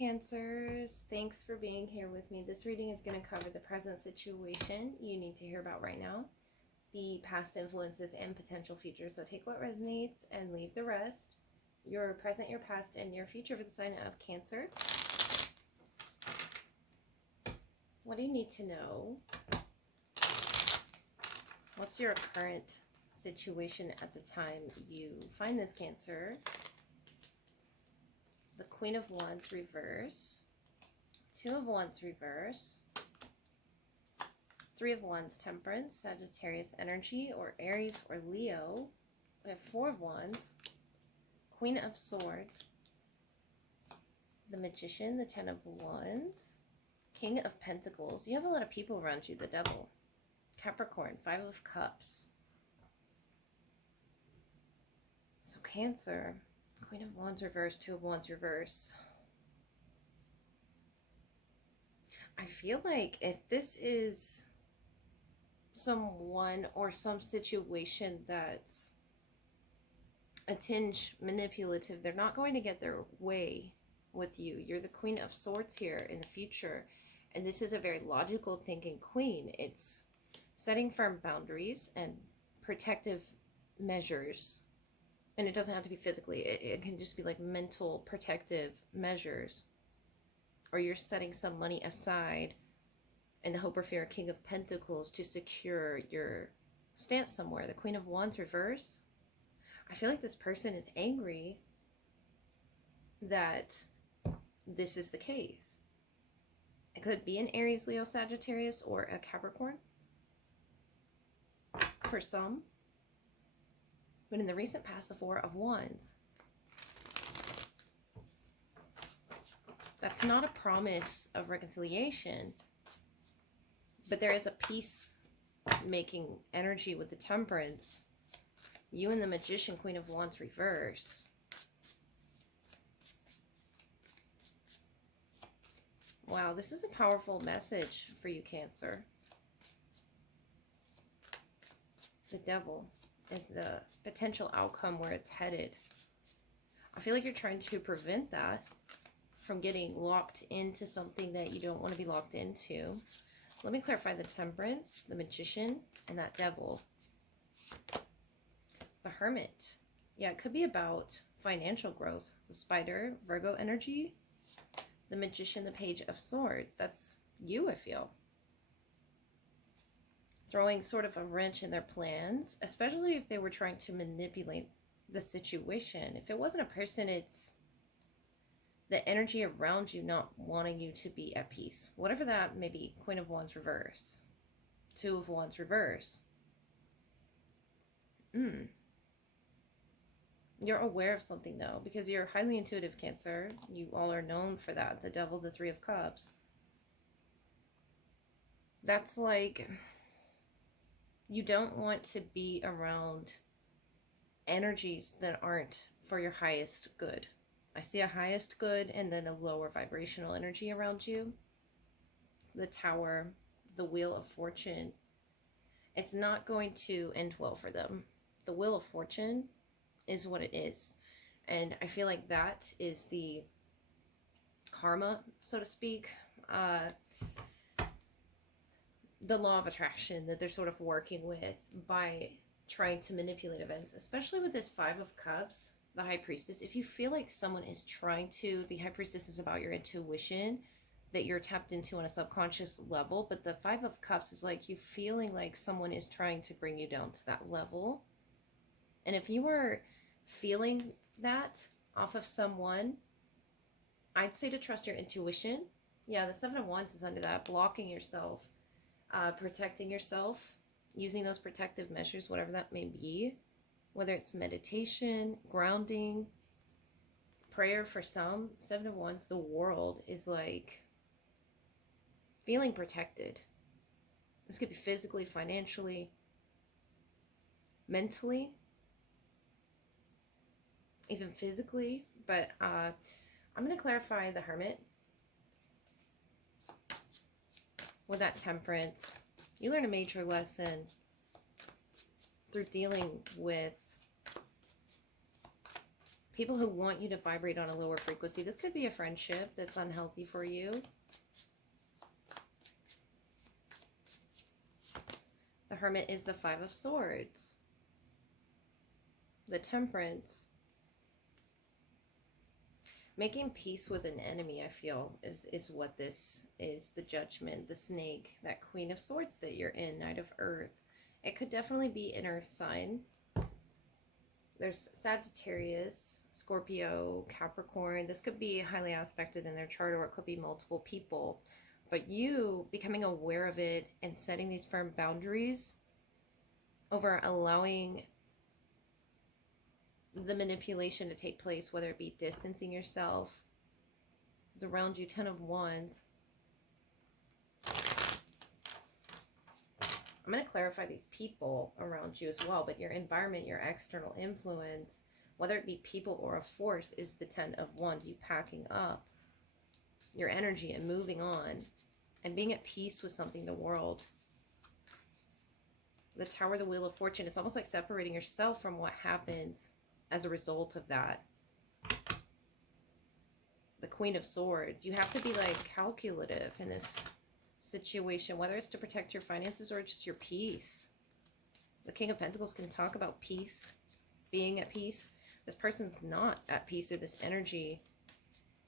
Cancers, thanks for being here with me. This reading is going to cover the present situation you need to hear about right now, the past influences and potential future. So take what resonates and leave the rest. Your present, your past, and your future for the sign of Cancer. What do you need to know? What's your current situation at the time you find this, Cancer? The Queen of Wands reverse, Two of Wands reverse, Three of Wands Temperance, Sagittarius energy, or Aries or Leo. We have Four of Wands, Queen of Swords, the Magician, the Ten of Wands, King of Pentacles. You have a lot of people around you, the Devil. Capricorn, Five of Cups. So Cancer, Queen of Wands reverse, Two of Wands reverse. I feel like if this is someone or some situation that's a tinge manipulative, they're not going to get their way with you. You're the Queen of Swords here in the future, and this is a very logical thinking queen. It's setting firm boundaries and protective measures. And it doesn't have to be physically. It can just be like mental protective measures. Or you're setting some money aside in the hope or fear of King of Pentacles to secure your stance somewhere. The Queen of Wands reverse. I feel like this person is angry that this is the case. It could be an Aries, Leo, Sagittarius, or a Capricorn for some. But in the recent past, the Four of Wands. That's not a promise of reconciliation, but there is a peace-making energy with the Temperance. You and the Magician, Queen of Wands reverse. Wow, this is a powerful message for you, Cancer. The Devil is the potential outcome where it's headed. I feel like you're trying to prevent that from getting locked into something that you don't want to be locked into. Let me clarify the Temperance, the Magician, and that Devil. The Hermit. Yeah, it could be about financial growth. The Spider, Virgo energy. The Magician, the Page of Swords. That's you, I feel. Throwing sort of a wrench in their plans, especially if they were trying to manipulate the situation. If it wasn't a person, it's the energy around you not wanting you to be at peace. Whatever that may be. Queen of Wands reverse. Two of Wands reverse. You're aware of something, though, because you're highly intuitive, Cancer. You all are known for that. The Devil, the Three of Cups. That's like, you don't want to be around energies that aren't for your highest good. I see a highest good and then a lower vibrational energy around you. The Tower, the Wheel of Fortune. It's not going to end well for them. The Wheel of Fortune is what it is. And I feel like that is the karma, so to speak. The law of attraction that they're sort of working with by trying to manipulate events, especially with this Five of Cups, the High Priestess. If you feel like someone is trying to, the High Priestess is about your intuition that you're tapped into on a subconscious level, but the Five of Cups is like you feeling like someone is trying to bring you down to that level. And if you are feeling that off of someone, I'd say to trust your intuition. Yeah, the Seven of Wands is under that, blocking yourself. Protecting yourself, using those protective measures, whatever that may be, whether it's meditation, grounding, prayer for some. Seven of Wands, the world is like feeling protected. This could be physically, financially, mentally, even physically, but I'm going to clarify the Hermit. With that Temperance, you learn a major lesson through dealing with People who want you to vibrate on a lower frequency. This could be a friendship that's unhealthy for you. The Hermit is the Five of Swords. The Temperance. Making peace with an enemy, I feel, is what this is. The Judgment, the Snake, that Queen of Swords that you're in, Knight of Earth. It could definitely be an Earth sign. There's Sagittarius, Scorpio, Capricorn. This could be highly aspected in their chart, or it could be multiple people. But you becoming aware of it and setting these firm boundaries over allowing the manipulation to take place, whether it be distancing yourself. It's around you, 10 of Wands. I'm going to clarify these people around you as well, but your environment, your external influence, whether it be people or a force, is the 10 of Wands. You packing up your energy and moving on and being at peace with something, the world. The Tower, the Wheel of Fortune. It's almost like separating yourself from what happens as a result of that. The Queen of Swords. You have to be like calculative in this situation, whether it's to protect your finances or just your peace. The King of Pentacles can talk about peace, being at peace. This person's not at peace, or this energy.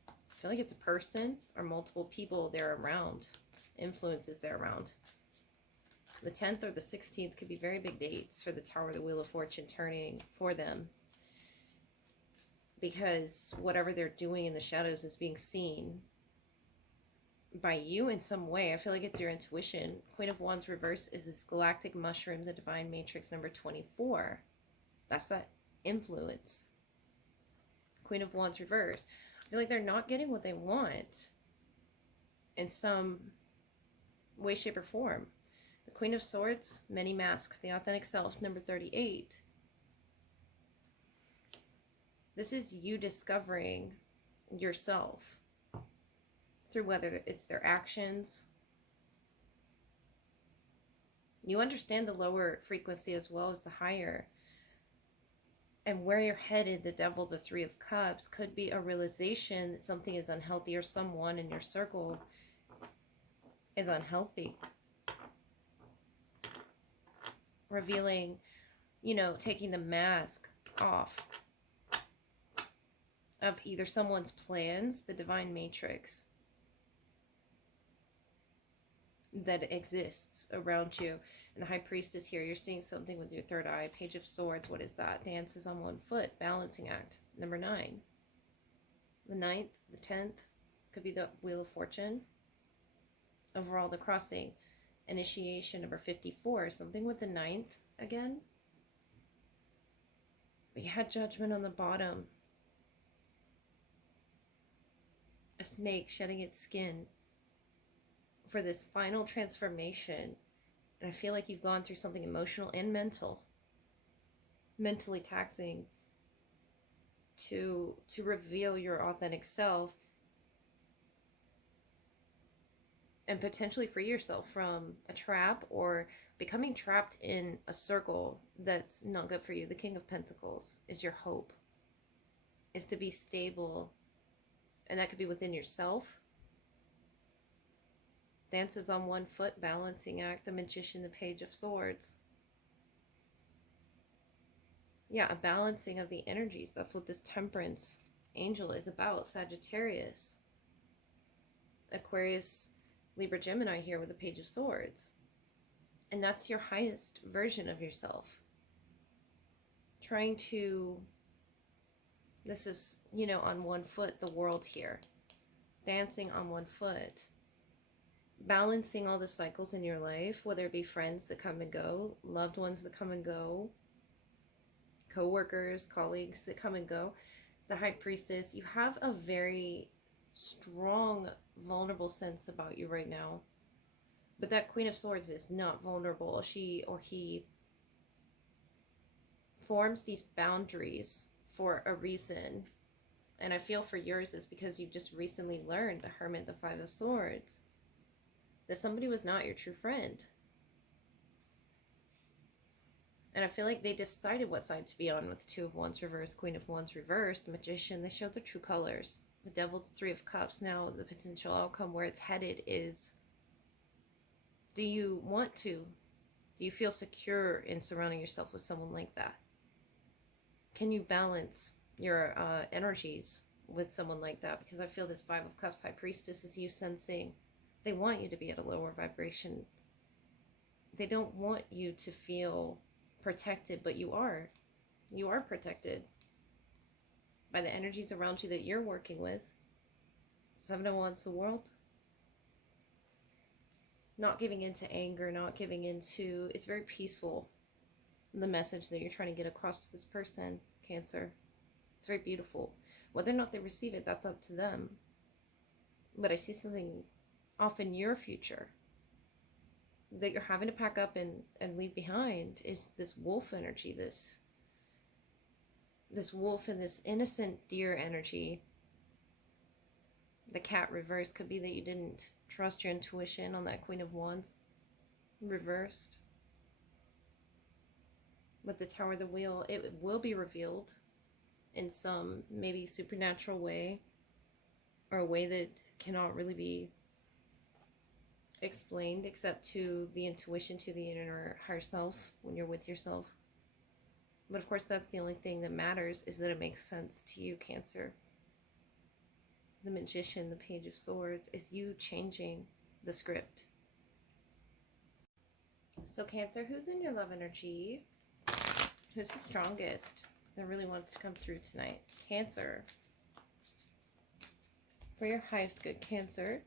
I feel like it's a person or multiple people they're around, influences they're around. The 10th or the 16th could be very big dates for the Tower, the Wheel of Fortune turning for them, because whatever they're doing in the shadows is being seen by you in some way. I feel like it's your intuition. Queen of Wands reverse is this galactic mushroom, the divine matrix number 24. That's that influence. Queen of Wands reverse. I feel like they're not getting what they want in some way, shape, or form. The Queen of Swords, many masks, the authentic self, number 38. This is you discovering yourself through whether it's their actions. You understand the lower frequency as well as the higher. And where you're headed, the Devil, the Three of Cups, could be a realization that something is unhealthy, or someone in your circle is unhealthy. Revealing, you know, taking the mask off of either someone's plans, the divine matrix that exists around you. And the High Priestess here, you're seeing something with your third eye. Page of Swords, what is that? Dances on one foot, balancing act, number 9. The 9th, the 10th, could be the Wheel of Fortune. Overall, the Crossing, initiation, number 54, something with the 9th again. But you had Judgment on the bottom. A snake shedding its skin for this final transformation. And I feel like you've gone through something emotional and mentally taxing to reveal your authentic self and potentially free yourself from a trap or becoming trapped in a circle that's not good for you. The King of Pentacles is your hope, is to be stable, and that could be within yourself. Dances on one foot, balancing act, the Magician, the Page of Swords. Yeah, a balancing of the energies. That's what this Temperance angel is about. Sagittarius, Aquarius, Libra, Gemini here with the Page of Swords. And that's your highest version of yourself. Trying to, this is, you know, on one foot, the world here. Dancing on one foot. Balancing all the cycles in your life, whether it be friends that come and go, loved ones that come and go, co-workers, colleagues that come and go. The High Priestess, you have a very strong, vulnerable sense about you right now. But that Queen of Swords is not vulnerable. She or he forms these boundaries for a reason. And I feel for yours is because you've just recently learned, the Hermit, the Five of Swords, that somebody was not your true friend. And I feel like they decided what side to be on with the Two of Wands reversed, Queen of Wands reversed, the Magician. They showed their true colors. The Devil, the Three of Cups. Now the potential outcome where it's headed is, do you want to? Do you feel secure in surrounding yourself with someone like that? Can you balance your energies with someone like that? Because I feel this Five of Cups, High Priestess, is you sensing they want you to be at a lower vibration. They don't want you to feel protected, but you are. You are protected by the energies around you that you're working with. Seven of Wands, the World. Not giving into anger, not giving into... It's very peaceful, the message that you're trying to get across to this person, Cancer. It's very beautiful. Whether or not they receive it, that's up to them. But I see something off in your future that you're having to pack up and leave behind is this wolf energy, this wolf and this innocent deer energy. The cat reverse could be that you didn't trust your intuition on that Queen of Wands reversed. With the Tower of the Wheel, it will be revealed in some maybe supernatural way, or a way that cannot really be explained except to the intuition, to the inner higher self when you're with yourself. But of course, that's the only thing that matters, is that it makes sense to you, Cancer. The Magician, the Page of Swords, is you changing the script. So Cancer, who's in your love energy? Who's the strongest that really wants to come through tonight? Cancer. For your highest good, Cancer.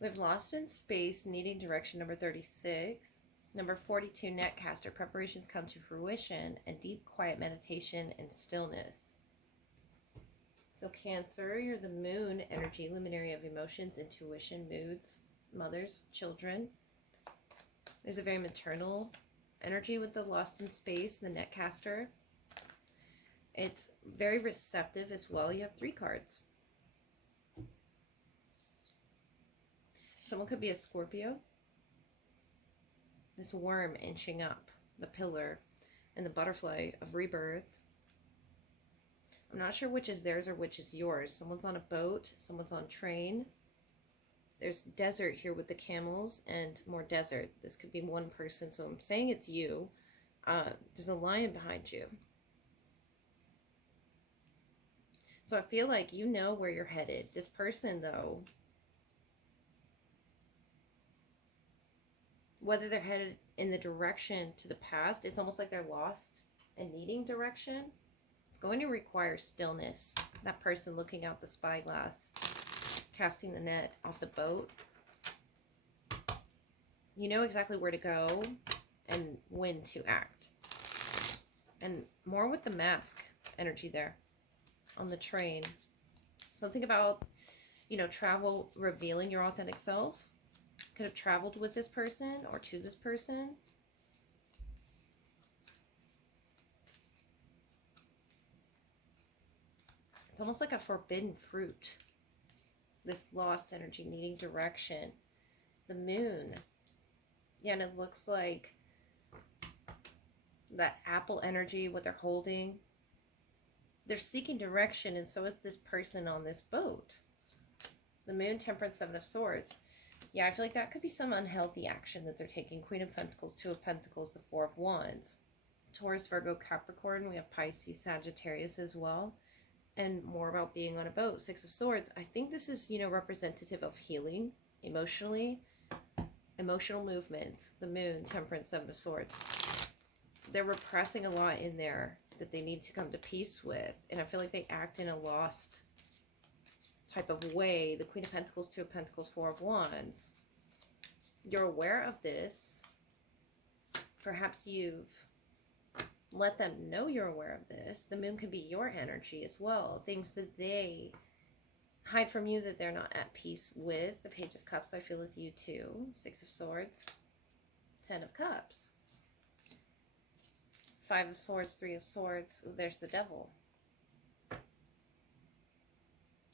We've Lost in Space, Needing Direction, number 36. Number 42, Netcaster, preparations come to fruition, and deep quiet meditation and stillness. So Cancer, you're the Moon energy, luminary of emotions, intuition, moods, mothers, children. There's a very maternal energy with the Lost in Space, the Netcaster. It's very receptive as well. You have 3 cards. Someone could be a Scorpio. This worm inching up the pillar and the butterfly of rebirth. I'm not sure which is theirs or which is yours. Someone's on a boat, someone's on train. There's desert here with the camels and more desert. This could be one person, so I'm saying it's you. There's a lion behind you. So I feel like you know where you're headed. This person, though, whether they're headed in the direction to the past, it's almost like they're lost and needing direction. It's going to require stillness. That person looking out the spyglass, casting the net off the boat. You know exactly where to go and when to act. And more with the mask energy there on the train. Something about, you know, travel revealing your authentic self. Could have traveled with this person or to this person. It's almost like a forbidden fruit. This lost energy, needing direction. The moon. Yeah, and it looks like that apple energy, what they're holding. They're seeking direction, and so is this person on this boat. The moon, Temperance, Seven of Swords. Yeah, I feel like that could be some unhealthy action that they're taking. Queen of Pentacles, Two of Pentacles, the Four of Wands. Taurus, Virgo, Capricorn. We have Pisces, Sagittarius as well. And more about being on a boat. Six of Swords. I think this is, you know, representative of healing emotionally. Emotional movements. The moon, Temperance, Seven of Swords. They're repressing a lot in there that they need to come to peace with. And I feel like they act in a lost type of way. The Queen of Pentacles, Two of Pentacles, Four of Wands. You're aware of this. Perhaps you've let them know you're aware of this. The moon can be your energy as well. Things that they hide from you that they're not at peace with. The Page of Cups, I feel, is you too. Six of Swords. Ten of Cups. Five of Swords, Three of Swords. Ooh, there's the Devil.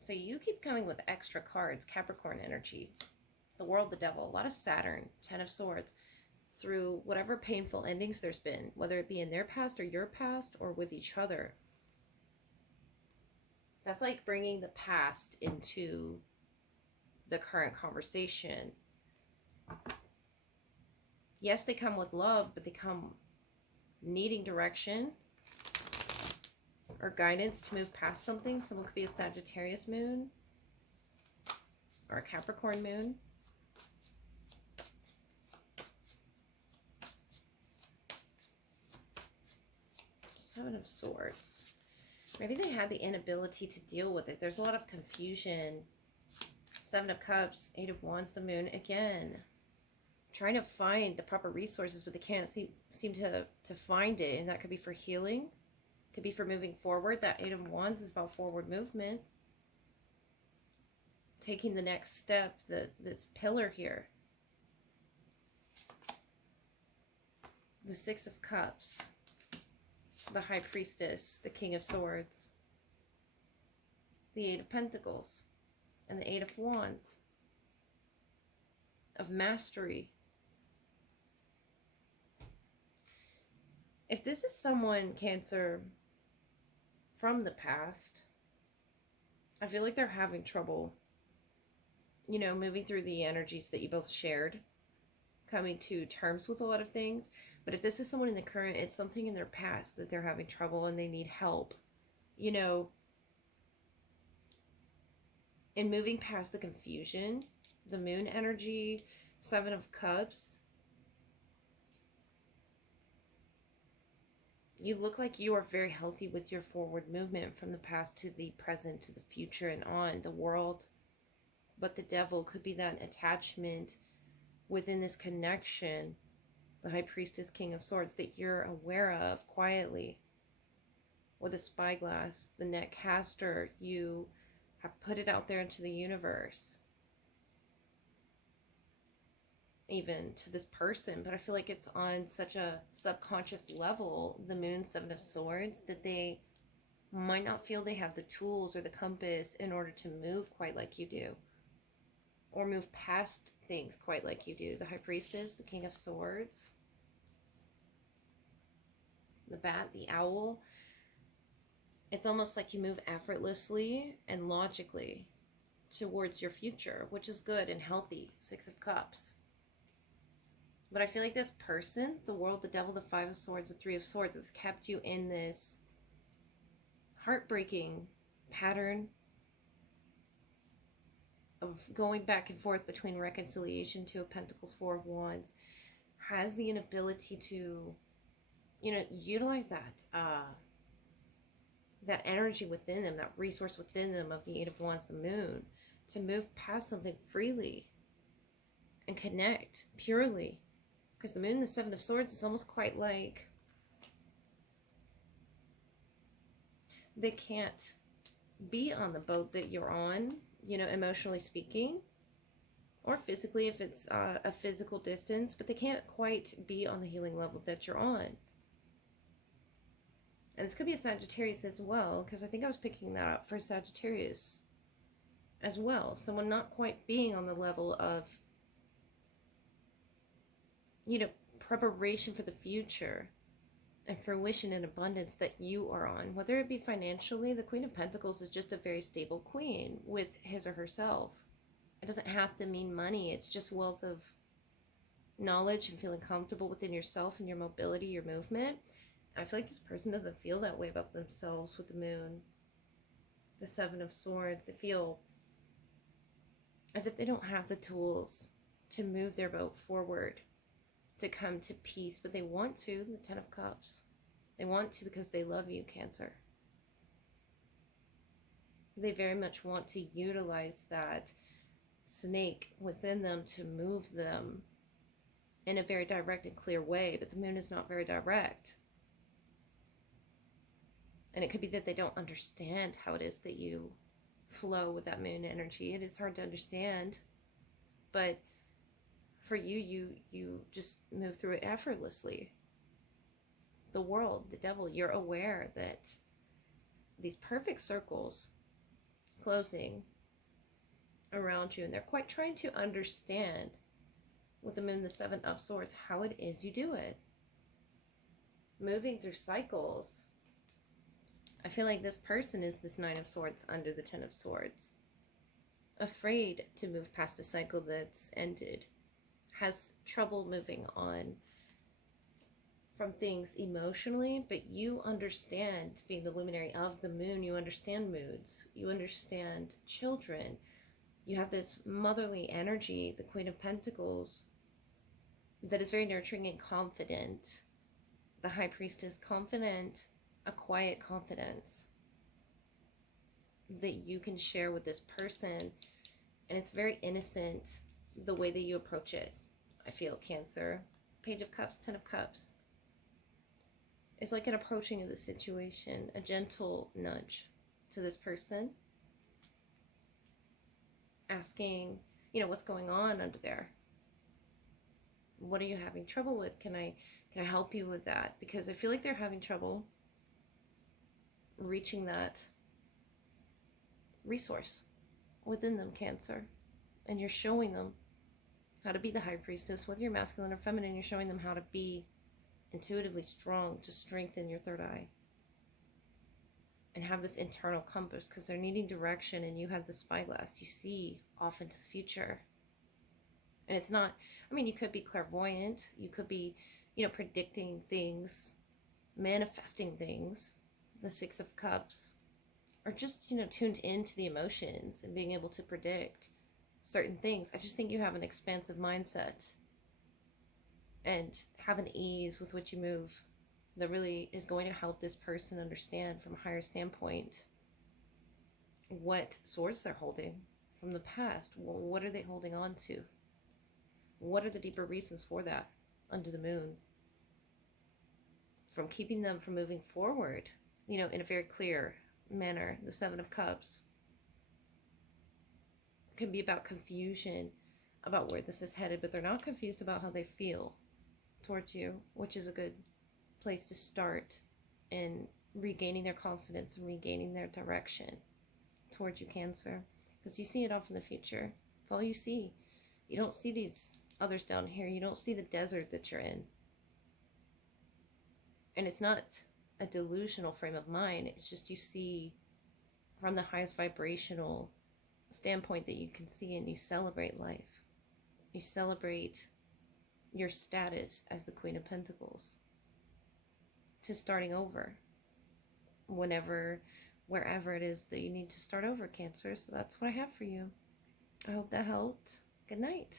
So you keep coming with extra cards. Capricorn energy. The World, the Devil. A lot of Saturn. Ten of Swords. through whatever painful endings there's been, whether it be in their past or your past or with each other. That's like bringing the past into the current conversation. Yes, they come with love, but they come needing direction or guidance to move past something. Someone could be a Sagittarius moon or a Capricorn moon. Seven of Swords. Maybe they had the inability to deal with it. There's a lot of confusion. Seven of Cups, Eight of Wands, the Moon. Again, trying to find the proper resources, but they can't seem to find it. And that could be for healing. Could be for moving forward. That Eight of Wands is about forward movement. Taking the next step, this pillar here. The Six of Cups. The High Priestess, the King of Swords. The Eight of Pentacles. And the Eight of Wands. Of mastery. If this is someone, Cancer, from the past, I feel like they're having trouble, you know, moving through the energies that you both shared, coming to terms with a lot of things. But if this is someone in the current, it's something in their past that they're having trouble and they need help, you know, in moving past the confusion. The Moon energy, Seven of Cups. You look like you are very healthy with your forward movement from the past to the present to the future and on the world. But the Devil could be that attachment within this connection, the High Priestess, King of Swords, that you're aware of quietly. With a spyglass, the Net Caster, you have put it out there into the universe. Even to this person, but I feel like it's on such a subconscious level, the Moon, Seven of Swords, that they might not feel they have the tools or the compass in order to move quite like you do, or move past things quite like you do. The High Priestess, the King of Swords, the Bat, the Owl. It's almost like you move effortlessly and logically towards your future, which is good and healthy. Six of Cups. But I feel like this person, the world, the Devil, the Five of Swords, the Three of Swords, has kept you in this heartbreaking pattern of going back and forth between reconciliation, Two of Pentacles, Four of Wands, has the inability to, you know, utilize that that energy within them, that resource within them of the Eight of Wands, the Moon, to move past something freely and connect purely. Because the Moon, the Seven of Swords, is almost quite like they can't be on the boat that you're on, you know, emotionally speaking, or physically if it's a physical distance, but they can't quite be on the healing level that you're on. And this could be a Sagittarius as well, because I think I was picking that up for Sagittarius as well. Someone not quite being on the level of, you know, preparation for the future and fruition and abundance that you are on. Whether it be financially, the Queen of Pentacles is just a very stable queen with his or herself. It doesn't have to mean money. It's just wealth of knowledge and feeling comfortable within yourself and your mobility, your movement. I feel like this person doesn't feel that way about themselves with the Moon. The Seven of Swords, they feel as if they don't have the tools to move their boat forward, to come to peace, but they want to. The Ten of Cups. They want to because they love you, Cancer. They very much want to utilize that snake within them to move them in a very direct and clear way, but the Moon is not very direct. And it could be that they don't understand how it is that you flow with that Moon energy. It is hard to understand, but for you, you just move through it effortlessly. The world, the Devil, you're aware that these perfect circles closing around you, and they're quite trying to understand with the moon, the Seven of Swords, how it is you do it. Moving through cycles. I feel like this person is this Nine of Swords under the Ten of Swords. Afraid to move past a cycle that's ended. Has trouble moving on from things emotionally, but you understand, being the luminary of the moon, you understand moods, you understand children, you have this motherly energy, the Queen of Pentacles, that is very nurturing and confident. The High Priestess, confident, a quiet confidence that you can share with this person, and it's very innocent the way that you approach it. I feel, Cancer. Page of Cups, Ten of Cups. It's like an approaching of the situation, a gentle nudge to this person, asking, you know, what's going on under there? What are you having trouble with? Can I help you with that? Because I feel like they're having trouble reaching that resource within them, Cancer. And you're showing them how to be the High Priestess, whether you're masculine or feminine. You're showing them how to be intuitively strong, to strengthen your third eye and have this internal compass, because they're needing direction, and you have the spyglass. You see off into the future. And it's not, I mean, you could be clairvoyant, you could be, you know, predicting things, manifesting things, the Six of Cups, or just, you know, tuned into the emotions and being able to predict certain things. I just think you have an expansive mindset and have an ease with which you move that really is going to help this person understand from a higher standpoint what swords they're holding from the past. Well, what are they holding on to? What are the deeper reasons for that under the moon? From keeping them from moving forward, you know, in a very clear manner. The Seven of Cups can be about confusion about where this is headed, but they're not confused about how they feel towards you, which is a good place to start in regaining their confidence and regaining their direction towards you, Cancer, because you see it off in the future. It's all you see. You don't see these others down here. You don't see the desert that you're in. And it's not a delusional frame of mind. It's just you see from the highest vibrational standpoint that you can see, and you celebrate life. You celebrate your status as the Queen of Pentacles, to starting over whenever, wherever it is that you need to start over, Cancer. So that's what I have for you. I hope that helped. Good night.